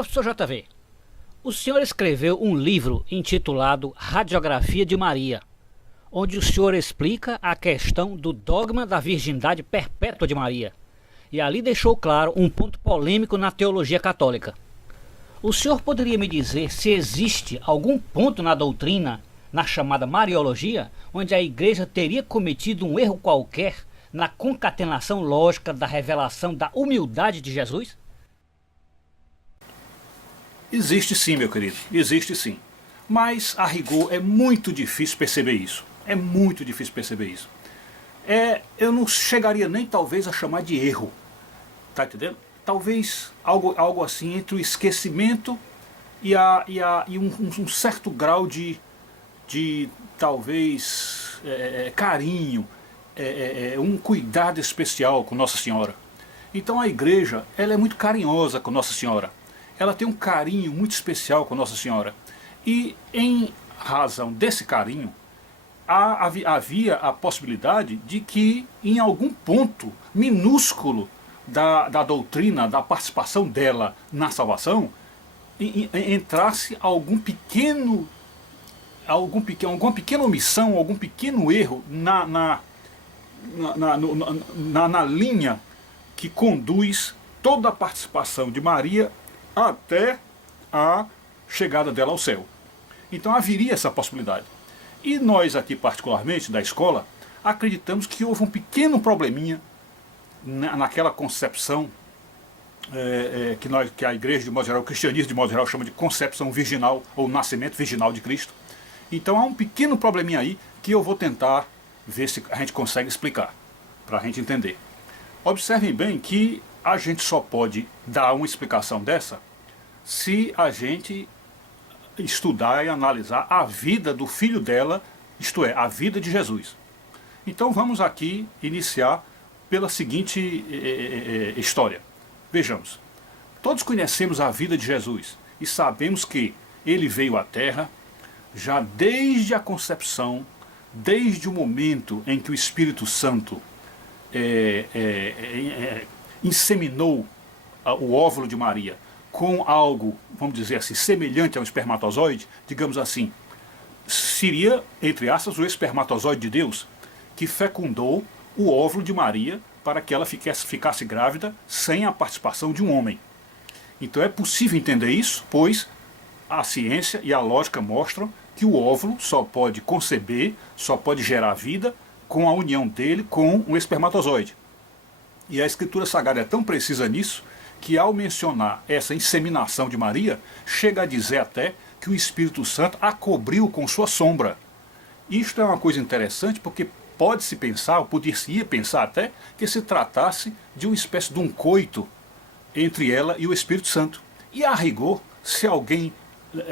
Professor JV, o senhor escreveu um livro intitulado Radiografia de Maria, onde o senhor explica a questão do dogma da virgindade perpétua de Maria, e ali deixou claro um ponto polêmico na teologia católica. O senhor poderia me dizer se existe algum ponto na doutrina, na chamada Mariologia, onde a Igreja teria cometido um erro qualquer na concatenação lógica da revelação da humildade de Jesus? Existe sim, meu querido, existe sim. Mas, a rigor, é muito difícil perceber isso. É muito difícil perceber isso. Eu não chegaria nem talvez a chamar de erro. Tá entendendo? Talvez algo assim entre o esquecimento e um certo grau de talvez carinho, um cuidado especial com Nossa Senhora. Então a igreja, ela é muito carinhosa com Nossa Senhora. Ela tem um carinho muito especial com Nossa Senhora. E em razão desse carinho, havia a possibilidade de que em algum ponto minúsculo da doutrina, da participação dela na salvação, entrasse alguma pequena omissão, algum pequeno erro na linha que conduz toda a participação de Maria até a chegada dela ao céu. Então haveria essa possibilidade. E nós aqui, particularmente da escola, acreditamos que houve um pequeno probleminha naquela concepção que a igreja de modo geral, o cristianismo de modo geral chama de concepção virginal ou nascimento virginal de Cristo. Então há um pequeno probleminha aí que eu vou tentar ver se a gente consegue explicar, para a gente entender. Observem bem que a gente só pode dar uma explicação dessa se a gente estudar e analisar a vida do filho dela, isto é, a vida de Jesus. Então vamos aqui iniciar pela seguinte história. Vejamos, todos conhecemos a vida de Jesus e sabemos que ele veio à Terra já desde a concepção, desde o momento em que o Espírito Santo inseminou o óvulo de Maria com algo, vamos dizer assim, semelhante a um espermatozoide, digamos assim, seria, entre aspas, o espermatozoide de Deus, que fecundou o óvulo de Maria para que ela ficasse grávida sem a participação de um homem. Então é possível entender isso, pois a ciência e a lógica mostram que o óvulo só pode conceber, só pode gerar vida com a união dele com um espermatozoide. E a Escritura Sagrada é tão precisa nisso que, ao mencionar essa inseminação de Maria, chega a dizer até que o Espírito Santo a cobriu com sua sombra. Isto é uma coisa interessante porque pode-se pensar, ou poderia pensar até, que se tratasse de uma espécie de um coito entre ela e o Espírito Santo. E a rigor, se alguém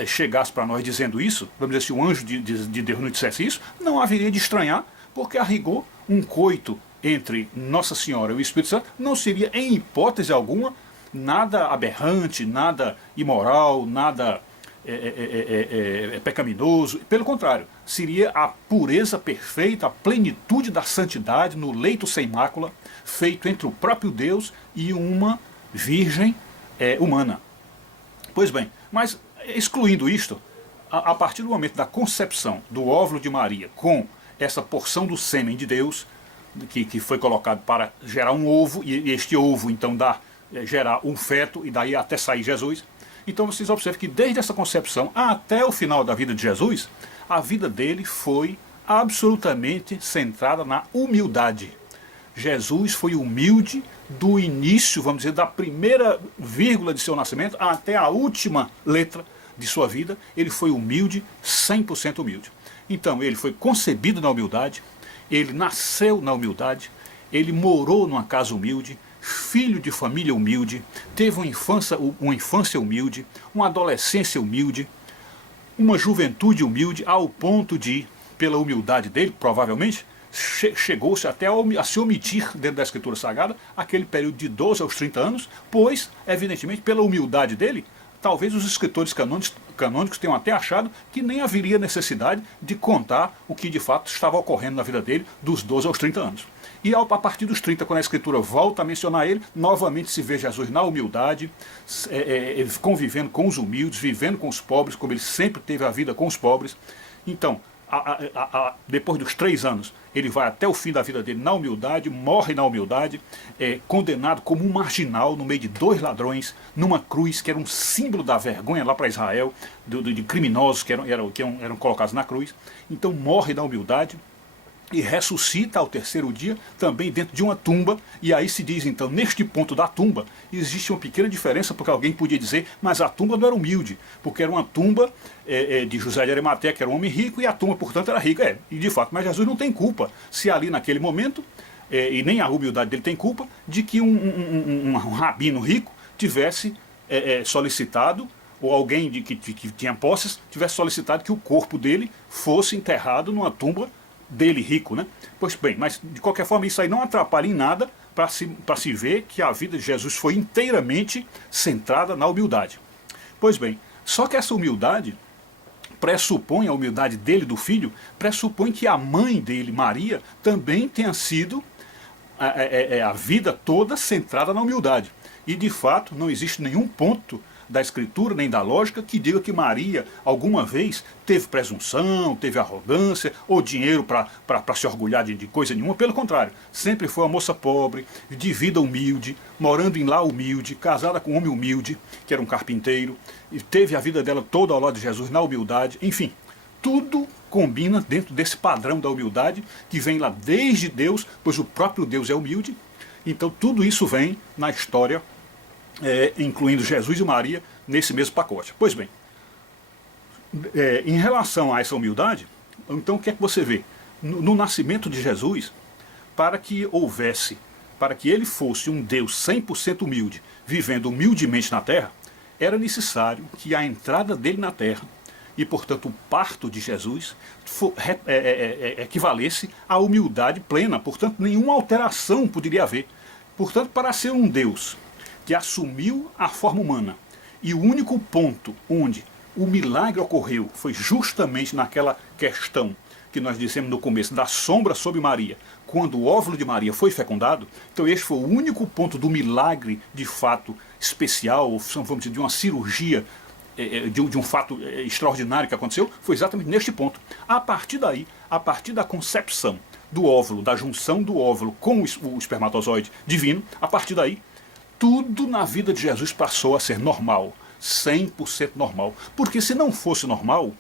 chegasse para nós dizendo isso, vamos dizer, se o anjo de Deus não dissesse isso, não haveria de estranhar, porque a rigor, um coito entre Nossa Senhora e o Espírito Santo não seria, em hipótese alguma, nada aberrante, nada imoral, nada pecaminoso. Pelo contrário, seria a pureza perfeita, a plenitude da santidade no leito sem mácula, feito entre o próprio Deus e uma virgem humana. Pois bem, mas excluindo isto, a partir do momento da concepção do óvulo de Maria com essa porção do sêmen de Deus, que foi colocado para gerar um ovo, e este ovo então gerar um feto, e daí até sair Jesus. Então vocês observam que desde essa concepção até o final da vida de Jesus, a vida dele foi absolutamente centrada na humildade. Jesus foi humilde do início, vamos dizer, da primeira vírgula de seu nascimento até a última letra de sua vida. Ele foi humilde, 100% humilde. Então ele foi concebido na humildade, ele nasceu na humildade, ele morou numa casa humilde, filho de família humilde, teve uma infância humilde, uma adolescência humilde, uma juventude humilde, ao ponto de, pela humildade dele, provavelmente, chegou-se até a se omitir dentro da Escritura Sagrada aquele período de 12 aos 30 anos, pois, evidentemente, pela humildade dele, talvez os escritores canônicos tenham até achado que nem haveria necessidade de contar o que de fato estava ocorrendo na vida dele dos 12 aos 30 anos. E a partir dos 30, quando a Escritura volta a mencionar ele, novamente se vê Jesus na humildade, convivendo com os humildes, vivendo com os pobres, como ele sempre teve a vida com os pobres. Então, depois dos 3 anos, ele vai até o fim da vida dele na humildade, morre na humildade, condenado como um marginal no meio de 2 ladrões, numa cruz que era um símbolo da vergonha lá para Israel, de criminosos que eram colocados na cruz. Então morre na humildade e ressuscita ao 3º dia, também dentro de uma tumba. E aí se diz então, neste ponto da tumba, existe uma pequena diferença, porque alguém podia dizer, mas a tumba não era humilde, porque era uma tumba de José de Arimateia, que era um homem rico, e a tumba, portanto, era rica. E de fato, mas Jesus não tem culpa, se ali naquele momento, e nem a humildade dele tem culpa, de que um rabino rico tivesse solicitado, ou alguém que tinha posses, tivesse solicitado que o corpo dele fosse enterrado numa tumba dele rico, né? Pois bem, mas de qualquer forma isso aí não atrapalha em nada para se ver que a vida de Jesus foi inteiramente centrada na humildade. Pois bem, só que essa humildade pressupõe, a humildade dele, do filho, pressupõe que a mãe dele, Maria, também tenha sido a vida toda centrada na humildade. E de fato não existe nenhum ponto da Escritura, nem da lógica, que diga que Maria alguma vez teve presunção, teve arrogância, ou dinheiro para se orgulhar de coisa nenhuma. Pelo contrário, sempre foi uma moça pobre, de vida humilde, morando em lar humilde, casada com um homem humilde, que era um carpinteiro, e teve a vida dela toda ao lado de Jesus na humildade. Enfim, tudo combina dentro desse padrão da humildade, que vem lá desde Deus, pois o próprio Deus é humilde. Então tudo isso vem na história, incluindo Jesus e Maria, nesse mesmo pacote. Pois bem, em relação a essa humildade, então o que é que você vê? No nascimento de Jesus, para que ele fosse um Deus 100% humilde, vivendo humildemente na terra, era necessário que a entrada dele na terra, e portanto o parto de Jesus, equivalesse à humildade plena. Portanto, nenhuma alteração poderia haver. Portanto, para ser um Deus que assumiu a forma humana, e o único ponto onde o milagre ocorreu foi justamente naquela questão que nós dissemos no começo, da sombra sobre Maria, quando o óvulo de Maria foi fecundado. Então este foi o único ponto do milagre de fato especial, ou vamos dizer, de uma cirurgia, de um fato extraordinário que aconteceu, foi exatamente neste ponto. A partir daí, a partir da concepção do óvulo, da junção do óvulo com o espermatozoide divino, a partir daí, tudo na vida de Jesus passou a ser normal, 100% normal. Porque se não fosse normal,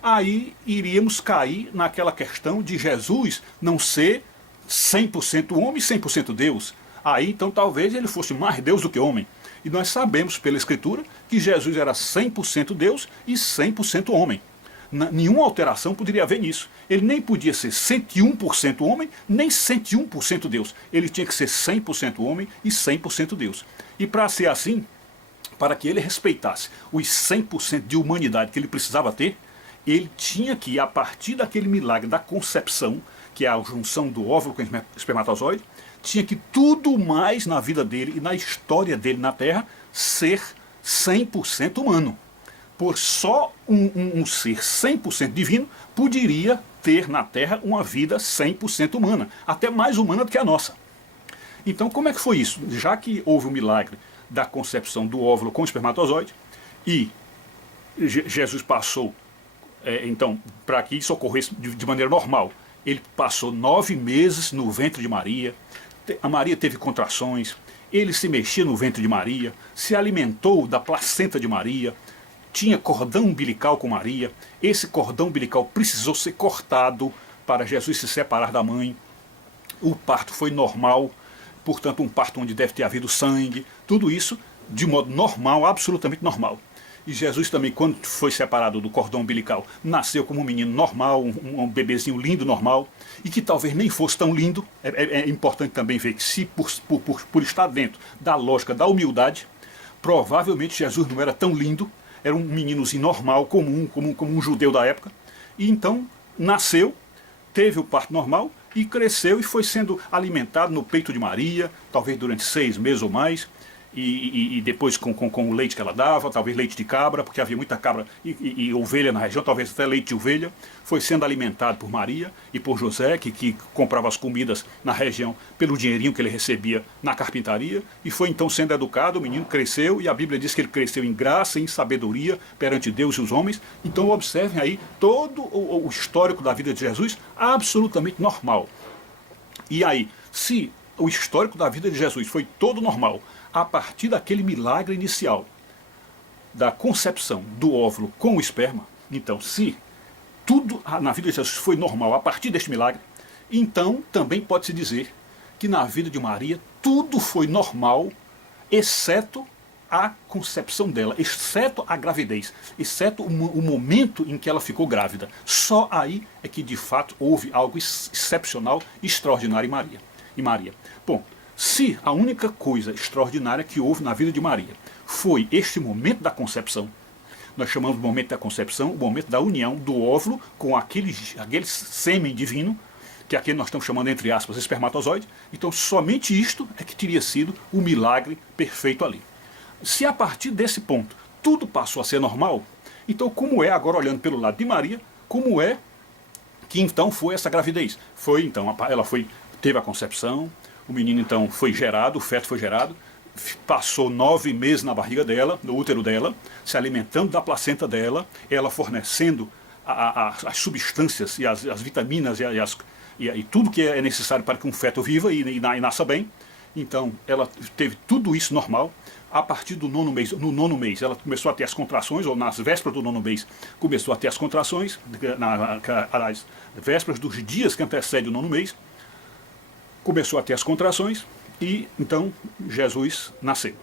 aí iríamos cair naquela questão de Jesus não ser 100% homem e 100% Deus. Aí então talvez ele fosse mais Deus do que homem. E nós sabemos pela Escritura que Jesus era 100% Deus e 100% homem. Nenhuma alteração poderia haver nisso. Ele nem podia ser 101% homem, nem 101% Deus. Ele tinha que ser 100% homem e 100% Deus. E para ser assim, para que ele respeitasse os 100% de humanidade que ele precisava ter, ele tinha que, a partir daquele milagre da concepção, que é a junção do óvulo com o espermatozoide, tinha que tudo mais na vida dele e na história dele na Terra ser 100% humano. Por só um ser 100% divino poderia ter na Terra uma vida 100% humana, até mais humana do que a nossa. Então como é que foi isso? Já que houve o milagre da concepção do óvulo com o espermatozoide, e Jesus passou, então, para que isso ocorresse de maneira normal, ele passou 9 meses no ventre de Maria, a Maria teve contrações, ele se mexia no ventre de Maria, se alimentou da placenta de Maria, tinha cordão umbilical com Maria, esse cordão umbilical precisou ser cortado para Jesus se separar da mãe, o parto foi normal, portanto um parto onde deve ter havido sangue, tudo isso de modo normal, absolutamente normal. E Jesus também, quando foi separado do cordão umbilical, nasceu como um menino normal, um bebezinho lindo, normal, e que talvez nem fosse tão lindo. É importante também ver que se por estar dentro da lógica da humildade, provavelmente Jesus não era tão lindo, era um meninozinho normal, comum, como um judeu da época, e então nasceu, teve o parto normal, e cresceu e foi sendo alimentado no peito de Maria, talvez durante 6 meses ou mais, e depois com o leite que ela dava, talvez leite de cabra, porque havia muita cabra e ovelha na região, talvez até leite de ovelha, foi sendo alimentado por Maria e por José, que comprava as comidas na região pelo dinheirinho que ele recebia na carpintaria, e foi então sendo educado, o menino cresceu, e a Bíblia diz que ele cresceu em graça e em sabedoria perante Deus e os homens. Então observem aí todo o histórico da vida de Jesus, absolutamente normal. E aí, se o histórico da vida de Jesus foi todo normal, a partir daquele milagre inicial da concepção do óvulo com o esperma, então se tudo na vida de Jesus foi normal a partir deste milagre, então também pode-se dizer que na vida de Maria tudo foi normal, exceto a concepção dela, exceto a gravidez, exceto o momento em que ela ficou grávida. Só aí é que de fato houve algo excepcional, extraordinário em Maria. Bom, se a única coisa extraordinária que houve na vida de Maria foi este momento da concepção, nós chamamos de momento da concepção, o momento da união do óvulo com aquele sêmen divino, que aqui nós estamos chamando, entre aspas, espermatozoide. Então somente isto é que teria sido o milagre perfeito ali. Se a partir desse ponto tudo passou a ser normal, então como é, agora olhando pelo lado de Maria, como é que então foi essa gravidez? Foi então, ela teve a concepção, o menino então foi gerado, o feto foi gerado, passou 9 meses na barriga dela, no útero dela, se alimentando da placenta dela, ela fornecendo as substâncias e as vitaminas e tudo que é necessário para que um feto viva e nasça bem. Então ela teve tudo isso normal. A partir do no 9º mês ela começou a ter as contrações, ou nas vésperas do 9º mês começou a ter as contrações, nas vésperas dos dias que antecedem o 9º mês, começou a ter as contrações, e então Jesus nasceu.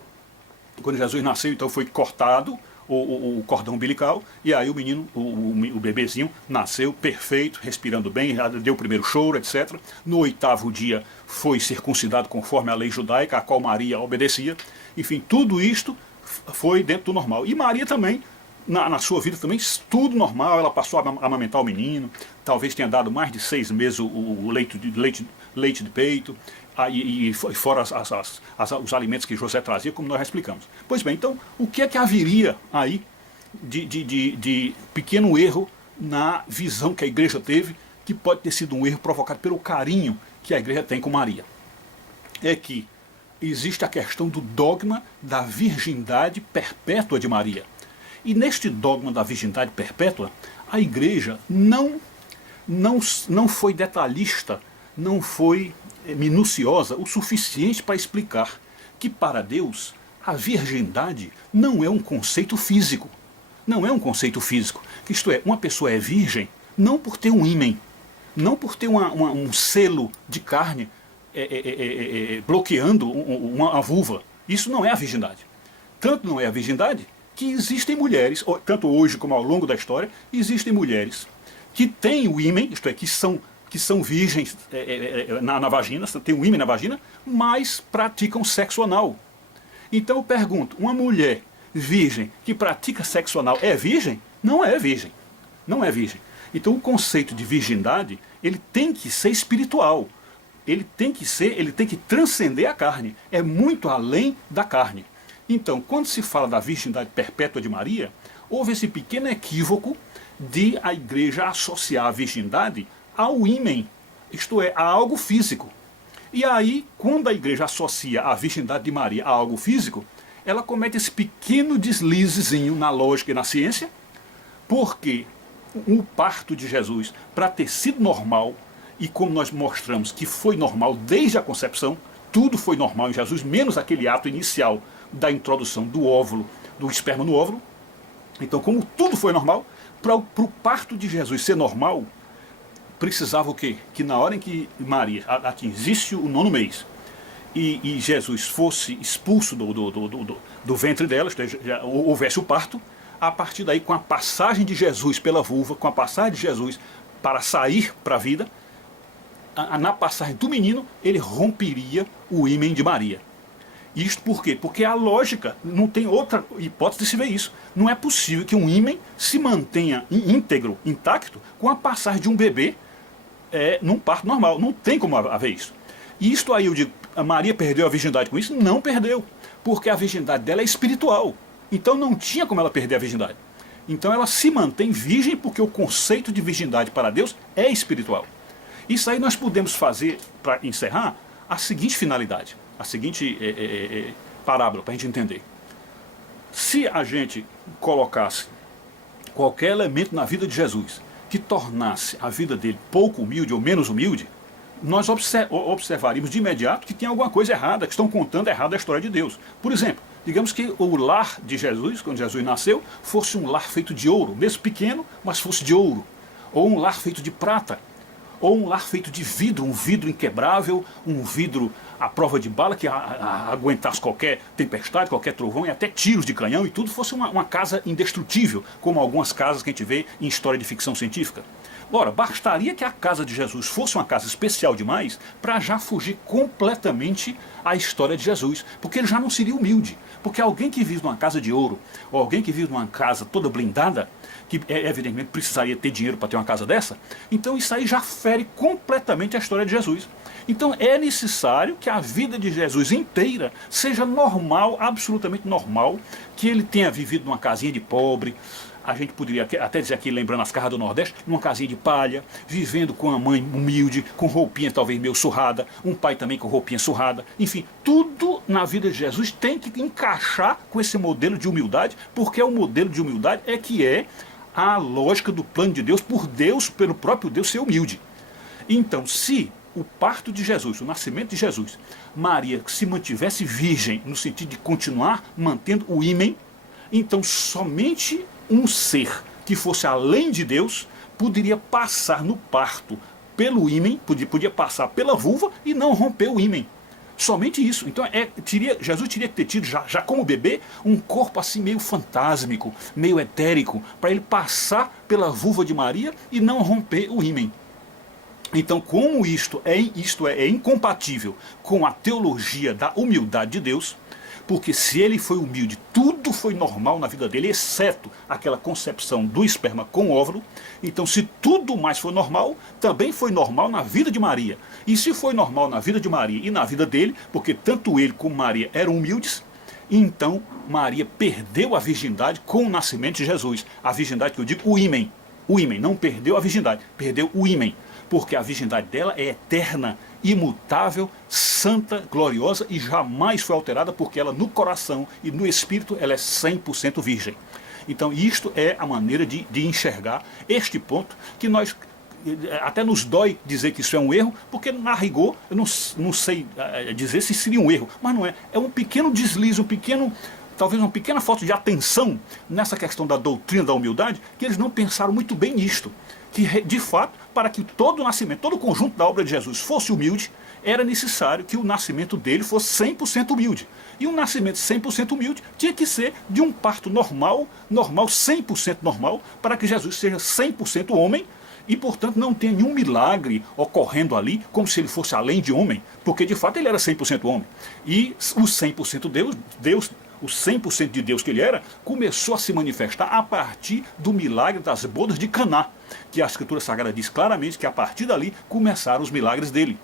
Quando Jesus nasceu, então foi cortado o cordão umbilical, e aí o menino, o bebezinho, nasceu perfeito, respirando bem, deu o primeiro choro, etc. No 8º dia foi circuncidado conforme a lei judaica, a qual Maria obedecia. Enfim, tudo isto foi dentro do normal. E Maria também, na sua vida também, tudo normal, ela passou a amamentar o menino, talvez tenha dado mais de 6 meses o leite de peito, e fora os alimentos que José trazia, como nós já explicamos. Pois bem, então, o que é que haveria aí de pequeno erro na visão que a igreja teve, que pode ter sido um erro provocado pelo carinho que a igreja tem com Maria? É que existe a questão do dogma da virgindade perpétua de Maria. E neste dogma da virgindade perpétua, a igreja não foi detalhista, não foi minuciosa o suficiente para explicar que para Deus a virgindade não é um conceito físico. Não é um conceito físico. Isto é, uma pessoa é virgem não por ter um ímen, não por ter um selo de carne bloqueando uma vulva. Isso não é a virgindade. Tanto não é a virgindade que existem mulheres, tanto hoje como ao longo da história, existem mulheres que têm o ímen, isto é, que são virgens na vagina, tem um ímen na vagina, mas praticam sexo anal. Então eu pergunto, uma mulher virgem que pratica sexo anal é virgem? Não é virgem. Não é virgem. Então o conceito de virgindade, ele tem que ser espiritual. Ele tem que transcender a carne. É muito além da carne. Então, quando se fala da virgindade perpétua de Maria, houve esse pequeno equívoco de a igreja associar a virgindade ao ímen, isto é, a algo físico. E aí, quando a igreja associa a virgindade de Maria a algo físico, ela comete esse pequeno deslizezinho na lógica e na ciência, porque o parto de Jesus, para ter sido normal, e como nós mostramos que foi normal desde a concepção, tudo foi normal em Jesus, menos aquele ato inicial da introdução do óvulo, do esperma no óvulo. Então, como tudo foi normal, para o parto de Jesus ser normal, precisava o quê? Que na hora em que Maria atingisse o 9º mês e Jesus fosse expulso do ventre dela, já houvesse o parto, a partir daí, com a passagem de Jesus pela vulva, com a passagem de Jesus para sair para a vida, na passagem do menino, ele romperia o ímen de Maria. Isto por quê? Porque a lógica, não tem outra hipótese de se ver isso. Não é possível que um ímen se mantenha íntegro, intacto, com a passagem de um bebê num parto normal. Não tem como haver isso. E isto aí, eu digo, a Maria perdeu a virgindade com isso? Não perdeu. porque a virgindade dela é espiritual. Então não tinha como ela perder a virgindade. Então ela se mantém virgem porque o conceito de virgindade para Deus é espiritual. Isso aí nós podemos fazer, para encerrar, a seguinte finalidade, a seguinte parábola, para a gente entender. Se a gente colocasse qualquer elemento na vida de Jesus que tornasse a vida dele pouco humilde ou menos humilde, nós observaríamos de imediato que tem alguma coisa errada, que estão contando errado a história de Deus. Por exemplo, digamos que o lar de Jesus, quando Jesus nasceu, fosse um lar feito de ouro, mesmo pequeno, mas fosse de ouro. Ou um lar feito de prata. Ou um lar feito de vidro, um vidro inquebrável, um vidro à prova de bala que aguentasse qualquer tempestade, qualquer trovão e até tiros de canhão e tudo, fosse uma casa indestrutível, como algumas casas que a gente vê em história de ficção científica. Ora, bastaria que a casa de Jesus fosse uma casa especial demais para já fugir completamente à história de Jesus, porque ele já não seria humilde. Porque alguém que vive numa casa de ouro, ou alguém que vive numa casa toda blindada, que evidentemente precisaria ter dinheiro para ter uma casa dessa, então isso aí já fere completamente a história de Jesus. Então é necessário que a vida de Jesus inteira seja normal, absolutamente normal, que ele tenha vivido numa casinha de pobre, a gente poderia até dizer aqui, lembrando as casas do Nordeste, numa casinha de palha, vivendo com uma mãe humilde, com roupinha talvez meio surrada, um pai também com roupinha surrada, enfim, tudo na vida de Jesus tem que encaixar com esse modelo de humildade, porque o modelo de humildade é que é a lógica do plano de Deus, por Deus, pelo próprio Deus ser humilde. Então, se o parto de Jesus, o nascimento de Jesus, Maria se mantivesse virgem, no sentido de continuar mantendo o ímen, então somente um ser que fosse além de Deus poderia passar no parto pelo ímen, podia passar pela vulva e não romper o ímen. Somente isso. Então Jesus teria que ter tido, já como bebê, um corpo assim meio fantásmico, meio etérico, para ele passar pela vulva de Maria e não romper o ímen. Então, como isto é incompatível com a teologia da humildade de Deus, porque se ele foi humilde, tudo foi normal na vida dele, exceto aquela concepção do esperma com óvulo. Então, se tudo mais foi normal, também foi normal na vida de Maria. E se foi normal na vida de Maria e na vida dele, porque tanto ele como Maria eram humildes, então Maria perdeu a virgindade com o nascimento de Jesus. A virgindade que eu digo, o ímen. O ímen, não perdeu a virgindade, perdeu o ímen. Porque a virgindade dela é eterna, imutável, santa, gloriosa e jamais foi alterada, porque ela no coração e no espírito ela é 100% virgem. Então isto é a maneira de enxergar este ponto, que nós até nos dói dizer que isso é um erro, porque na rigor eu não sei dizer se seria um erro, mas não é. É um pequeno deslize, talvez uma pequena falta de atenção nessa questão da doutrina da humildade, que eles não pensaram muito bem nisto. Que, de fato, para que todo o nascimento, todo o conjunto da obra de Jesus fosse humilde, era necessário que o nascimento dele fosse 100% humilde. E um nascimento 100% humilde tinha que ser de um parto normal, 100% normal, para que Jesus seja 100% homem e, portanto, não tenha nenhum milagre ocorrendo ali, como se ele fosse além de homem, porque, de fato, ele era 100% homem. E o 100% Deus, o 100% de Deus que ele era, começou a se manifestar a partir do milagre das bodas de Caná, que a Escritura Sagrada diz claramente que a partir dali começaram os milagres dele.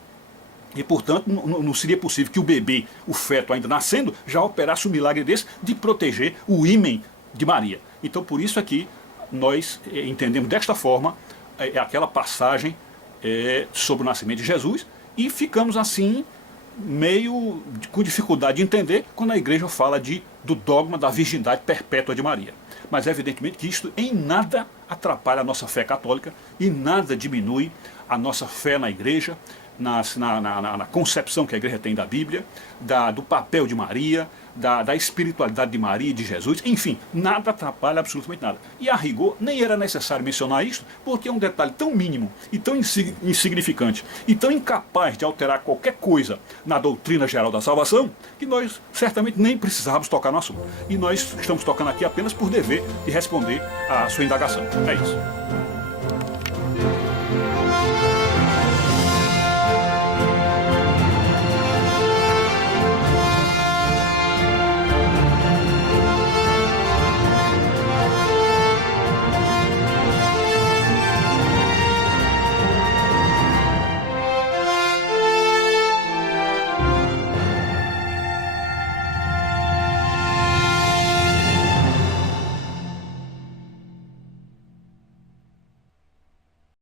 E, portanto, não seria possível que o bebê, o feto ainda nascendo, já operasse um milagre desse de proteger o ímen de Maria. Então, por isso aqui, nós entendemos desta forma aquela passagem sobre o nascimento de Jesus e ficamos assim meio com dificuldade de entender quando a igreja fala do dogma da virgindade perpétua de Maria. Mas evidentemente que isto em nada atrapalha a nossa fé católica e nada diminui a nossa fé na igreja, na concepção que a igreja tem da Bíblia, do papel de Maria, da espiritualidade de Maria e de Jesus, enfim, nada atrapalha absolutamente nada. E a rigor nem era necessário mencionar isso, porque é um detalhe tão mínimo e tão insignificante e tão incapaz de alterar qualquer coisa na doutrina geral da salvação, que nós certamente nem precisávamos tocar no assunto. E nós estamos tocando aqui apenas por dever de responder à sua indagação. É isso.